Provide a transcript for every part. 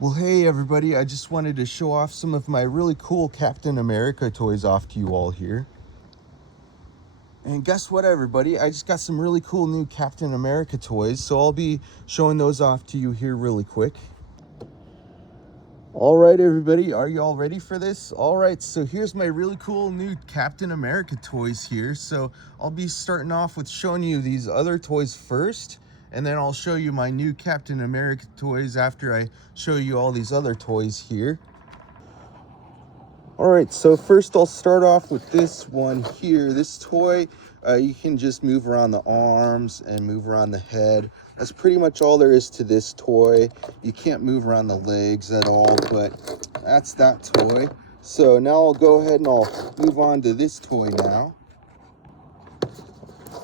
Well, hey everybody, I just wanted to show off some of my really cool Captain America toys off to you all here. And guess what everybody, I just got some really cool new Captain America toys, so I'll be showing those off to you here really quick. All right everybody, are you all ready for this? All right, so here's my really cool new Captain America toys here. So I'll be starting off with showing you these other toys first, and then I'll show you my new Captain America toys after I show you all these other toys here. All right, so first I'll start off with this one here. This toy, you can just move around the arms and move around the head. That's pretty much all there is to this toy. You can't move around the legs at all, but that's that toy. So now I'll go ahead and I'll move on to this toy now.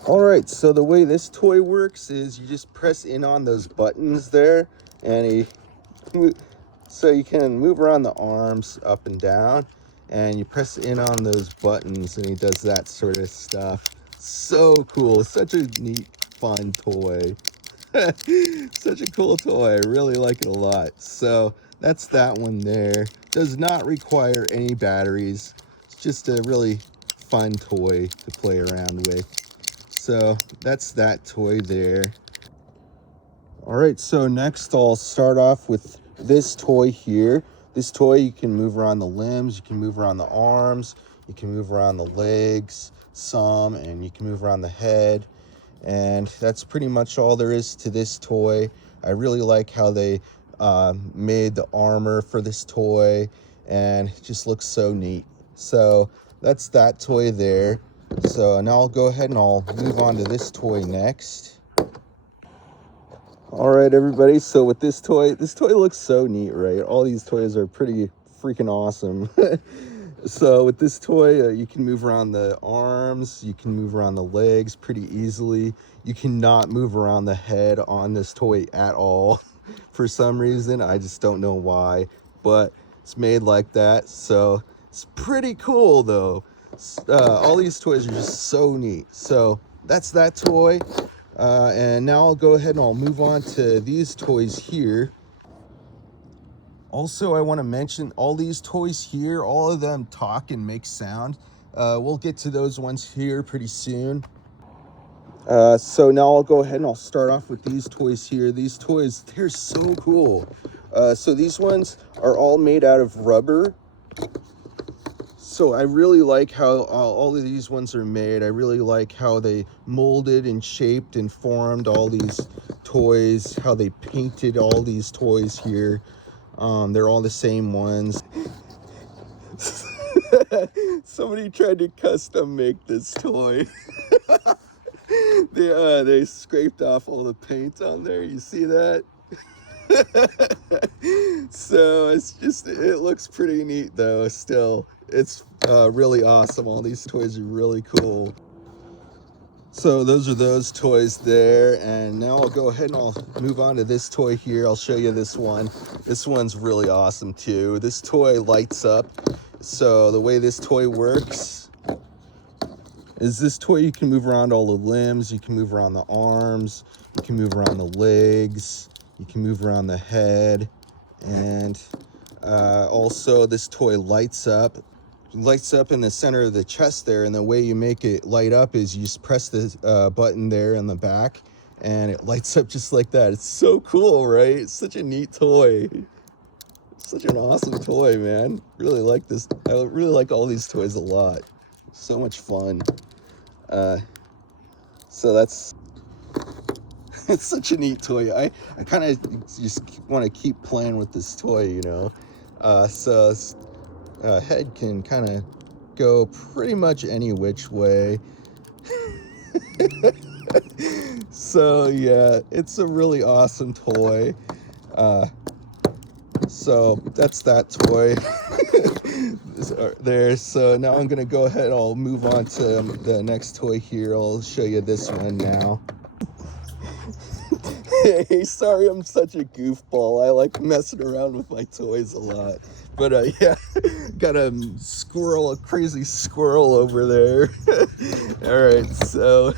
All right, so the way this toy works is you just press in on those buttons there, and so you can move around the arms up and down, and you press in on those buttons and he does that sort of stuff. So cool, such a neat, fun toy. Such a cool toy, I really like it a lot. So that's that one there. Does not require any batteries. It's just a really fun toy to play around with. So that's that toy there. All right, so next I'll start off with this toy here. This toy, you can move around the limbs, you can move around the arms, you can move around the legs some, and you can move around the head. And that's pretty much all there is to this toy. I really like how they made the armor for this toy, and it just looks so neat. So that's that toy there. So now I'll go ahead and I'll move on to this toy next. All right, everybody, so with this toy looks so neat, right? All these toys are pretty freaking awesome. So with this toy, you can move around the arms, you can move around the legs pretty easily. You cannot move around the head on this toy at all. For some reason, I just don't know why, but it's made like that. So it's pretty cool though. All these toys are just so neat. So that's that toy. And now I'll go ahead and I'll move on to these toys here. Also, I want to mention all these toys here, all of them talk and make sound. We'll get to those ones here pretty soon. So now I'll go ahead and I'll start off with these toys here. These toys, they're so cool. So these ones are all made out of rubber. So I really like how all of these ones are made. I really like how they molded and shaped and formed all these toys, how they painted all these toys here. They're all the same ones. Somebody tried to custom make this toy. They scraped off all the paint on there. You see that? So it looks pretty neat though. Still, it's really awesome. All these toys are really cool. So those are those toys there, and now I'll go ahead and I'll move on to this toy here. I'll show you this one. This one's really awesome too. This toy lights up. So the way this toy works is this toy, you can move around all the limbs, you can move around the arms, you can move around the legs, you can move around the head, and also this toy lights up in the center of the chest there, and the way you make it light up is you just press the button there in the back and it lights up just like that. It's so cool, right? It's such a neat toy. Such an awesome toy, man. Really like this. I really like all these toys a lot. So much fun. So that's it's such a neat toy. I kind of just want to keep playing with this toy, you know. So head can kind of go pretty much any which way. So yeah, it's a really awesome toy. So that's that toy there. So now I'm gonna go ahead, I'll move on to the next toy here. I'll show you this one now. Hey, sorry I'm such a goofball. I like messing around with my toys a lot. But yeah, got a crazy squirrel over there. All right, so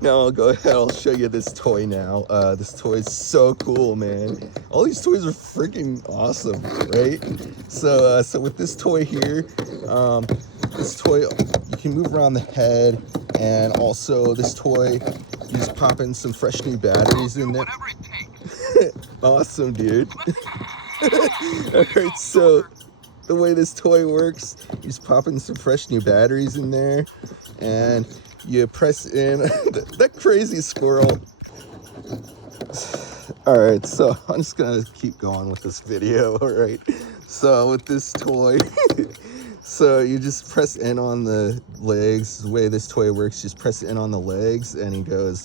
Now I'll go ahead, I'll show you this toy now. This toy is so cool, man. All these toys are freaking awesome, right? So with this toy here, this toy, you can move around the head, and also this toy, you just pop in some fresh new batteries in it. Awesome, dude. Alright, so the way this toy works, you just pop in some fresh new batteries in there, and you press in that crazy squirrel. All right, so I'm just gonna keep going with this video. All right, so with this toy, so you just press in on the legs. The way this toy works, you just press in on the legs, and he goes.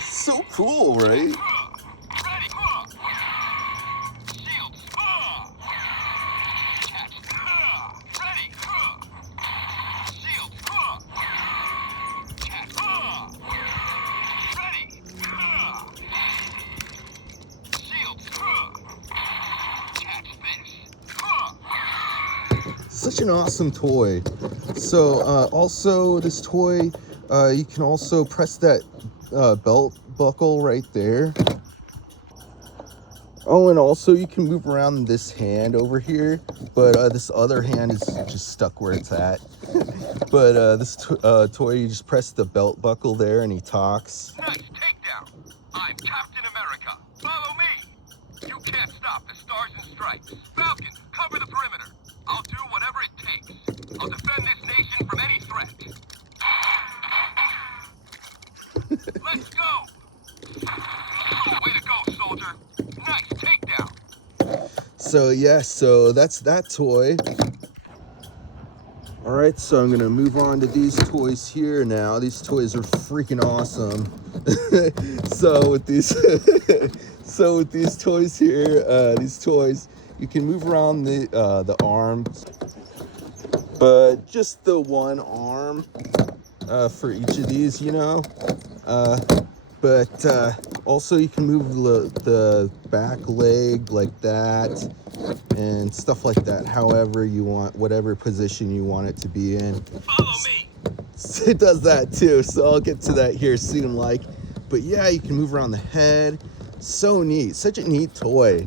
So cool, right? Such an awesome toy. So also this toy, you can also press that belt buckle right there. Oh, and also you can move around this hand over here, but this other hand is just stuck where it's at. But this toy, you just press the belt buckle there and he talks. Nice takedown. I'm Captain America. Follow me. You can't stop the Stars and Stripes. Falcon, cover the perimeter. I'll do whatever it takes. I'll defend this nation from any threat. Let's go. Way to go, soldier. Nice takedown. So yeah, so that's that toy. All right, so I'm gonna move on to these toys here now. These toys are freaking awesome. So with these toys here, these toys, you can move around the arms, but just the one arm for each of these, you know. But also you can move the back leg like that and stuff like that, however you want, whatever position you want it to be in. Follow me. It does that too, so I'll get to that here soon. But yeah, you can move around the head. So neat, such a neat toy.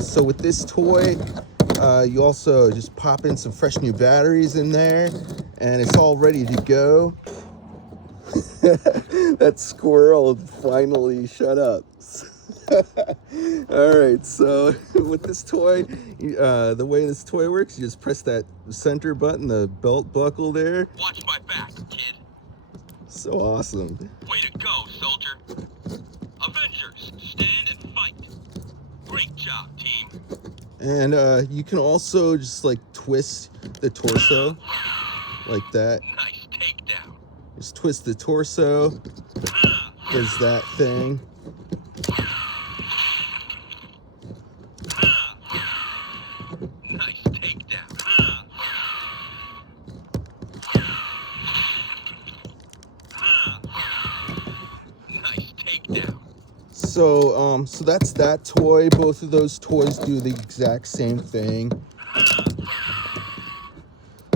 So with this toy, you also just pop in some fresh new batteries in there, and it's all ready to go. That squirrel finally shut up. All right, so with this toy, the way this toy works, you just press that center button, the belt buckle there. Watch my back, kid. So awesome. Way to go, soldier. Avengers, stand and fight. Great job, team. And you can also just like twist the torso like that. Nice takedown. Just twist the torso. Is that thing. Nice takedown. Nice takedown. So that's that toy. Both of those toys do the exact same thing.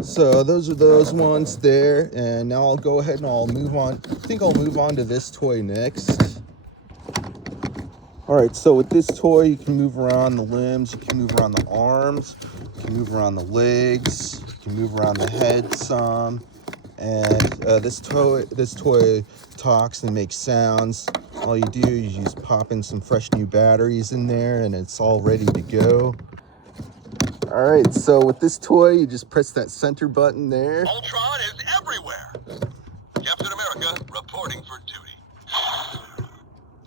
So those are those ones there, and now I'll go ahead and I'll move on. I think I'll move on to this toy next. All right, so with this toy, you can move around the limbs, you can move around the arms, you can move around the legs, you can move around the head some, and this toy talks and makes sounds. All you do is you just pop in some fresh new batteries in there, and it's all ready to go. All right, so with this toy, you just press that center button there. Ultron is everywhere. Captain America reporting for duty.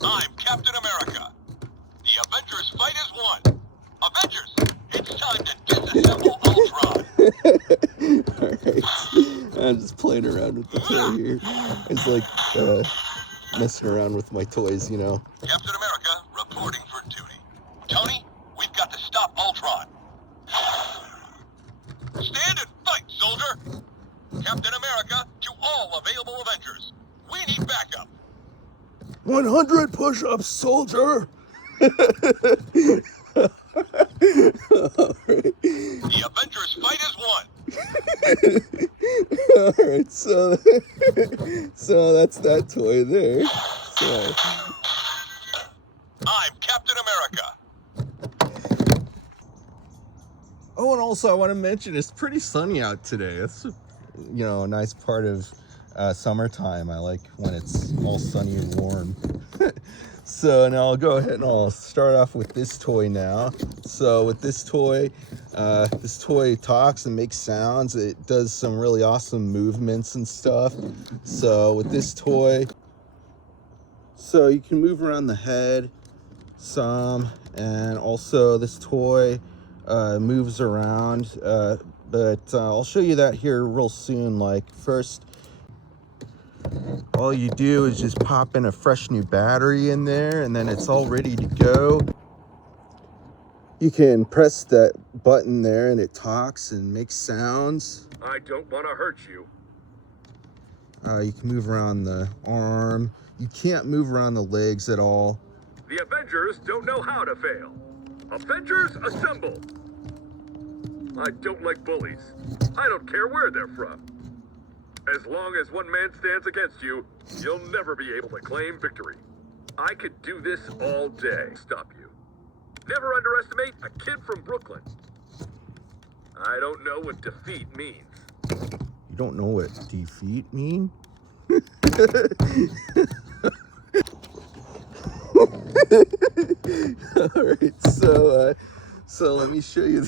I'm Captain America. The Avengers fight is won. Avengers, it's time to disassemble Ultron. All right, I'm just playing around with the toy here. It's like messing around with my toys, you know. Captain America reporting for duty. Tony, we've got to stop Ultron. Stand and fight, soldier! Captain America to all available Avengers. We need backup. 100 push-ups, soldier! Alright. The Avengers fight is won. Alright, so so that's that toy there. So I'm Captain America. oh, and also I want to mention it's pretty sunny out today. It's a nice part of summertime. I like when it's all sunny and warm. So now I'll go ahead and I'll start off with this toy now. So with this toy talks and makes sounds. It does some really awesome movements and stuff. So with this toy, so you can move around the head some, and also this toy moves around, but I'll show you that here real soon. Like, first, all you do is just pop in a fresh new battery in there, and then it's all ready to go. You can press that button there and it talks and makes sounds. I don't want to hurt you. You can move around the arm. You can't move around the legs at all. The Avengers don't know how to fail. Avengers assemble. I don't like bullies. I don't care where they're from. As long as one man stands against you, you'll never be able to claim victory. I could do this all day. Stop you. Never underestimate a kid from Brooklyn. I don't know what defeat means. You don't know what defeat mean? Alright, so let me show you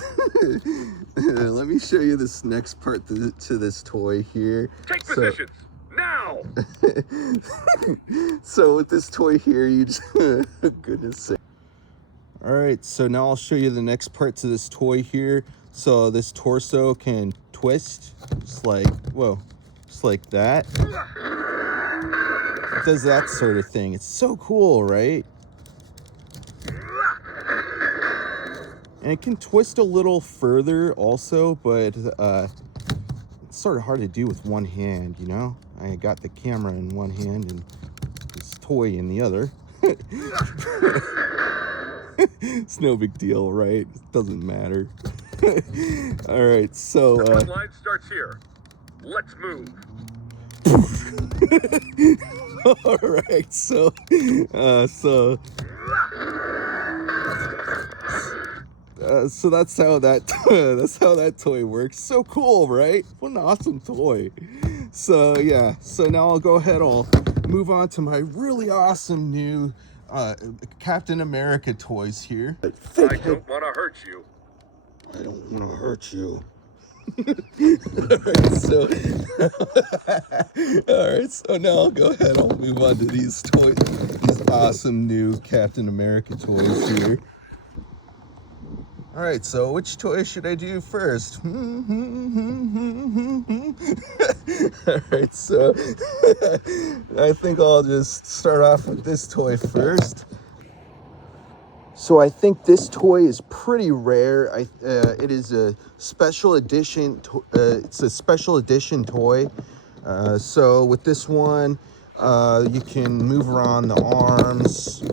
let me show you this next part to this toy here. Take positions now. So with this toy here, you just goodness sake. Alright, so now I'll show you the next part to this toy here. So this torso can twist, just like, whoa, just like that. It does that sort of thing. It's so cool, right? And it can twist a little further also, but it's sort of hard to do with one hand, you know? I got the camera in one hand and this toy in the other. It's no big deal, right? It doesn't matter. All right, so The front line starts here. Let's move. all right, so that's how that toy works. So cool, right? What an awesome toy. So yeah, so now I'll go ahead, I'll move on to my really awesome new Captain America toys here. I don't want to hurt you. I don't want to hurt you. Alright, so now I'll go ahead, I'll move on to these toys, these awesome new Captain America toys here. Alright, so which toy should I do first? Alright, so I think I'll just start off with this toy first. So I think this toy is pretty rare. It is a special edition. It's a special edition toy. So with this one, you can move around the arms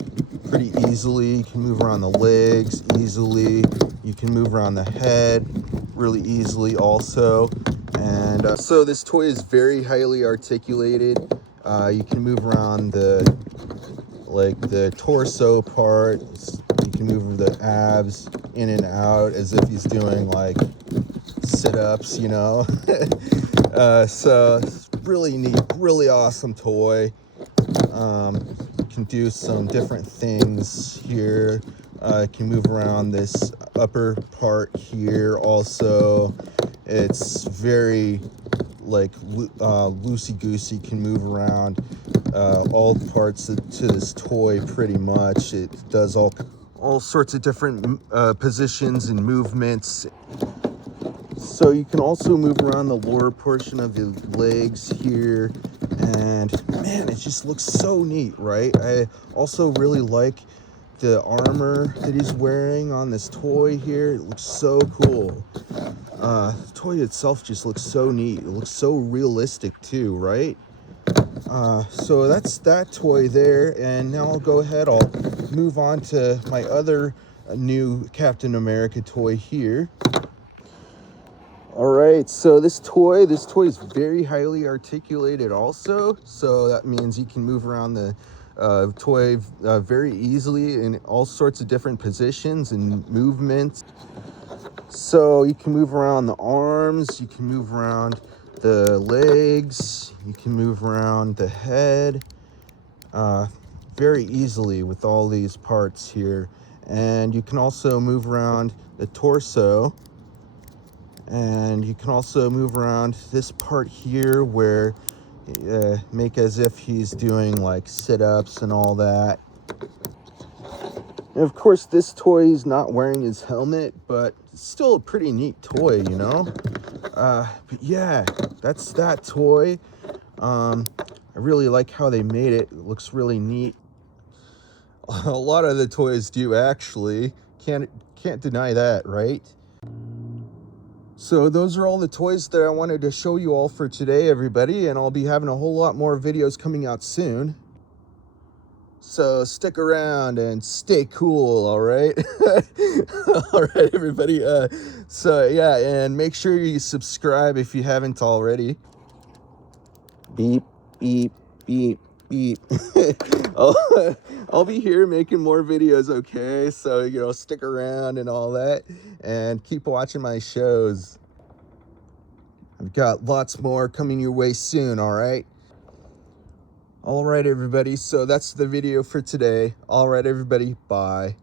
pretty easily. You can move around the legs easily. You can move around the head really easily also. And so this toy is very highly articulated. You can move around the torso part. You can move the abs in and out as if he's doing like sit-ups, you know. So it's really neat, really awesome toy. You can do some different things here. Can move around this upper part here also. It's very like loosey-goosey, can move around all parts to this toy pretty much. It does all sorts of different positions and movements. So you can also move around the lower portion of the legs here, and man, it just looks so neat, right? I also really like the armor that he's wearing on this toy here. It looks so cool. The toy itself just looks so neat. It looks so realistic too, right? So that's that toy there, and now I'll go ahead, I'll move on to my other a new Captain America toy here. All right, so this toy is very highly articulated also. So that means you can move around the toy very easily in all sorts of different positions and movements. So you can move around the arms, you can move around the legs, you can move around the head very easily with all these parts here. And you can also move around the torso. And you can also move around this part here where make as if he's doing like sit-ups and all that. And of course, this toy is not wearing his helmet, but it's still a pretty neat toy, you know? But yeah, that's that toy. I really like how they made it. It looks really neat. A lot of the toys do actually. Can't deny that, right? So those are all the toys that I wanted to show you all for today, everybody, and I'll be having a whole lot more videos coming out soon. So stick around and stay cool, all right? All right, everybody. So yeah, and make sure you subscribe if you haven't already. Beep, beep, beep, beep. I'll be here making more videos, okay? So, you know, stick around and all that, and keep watching my shows. I've got lots more coming your way soon, all right? All right, everybody, so that's the video for today. All right, everybody, bye.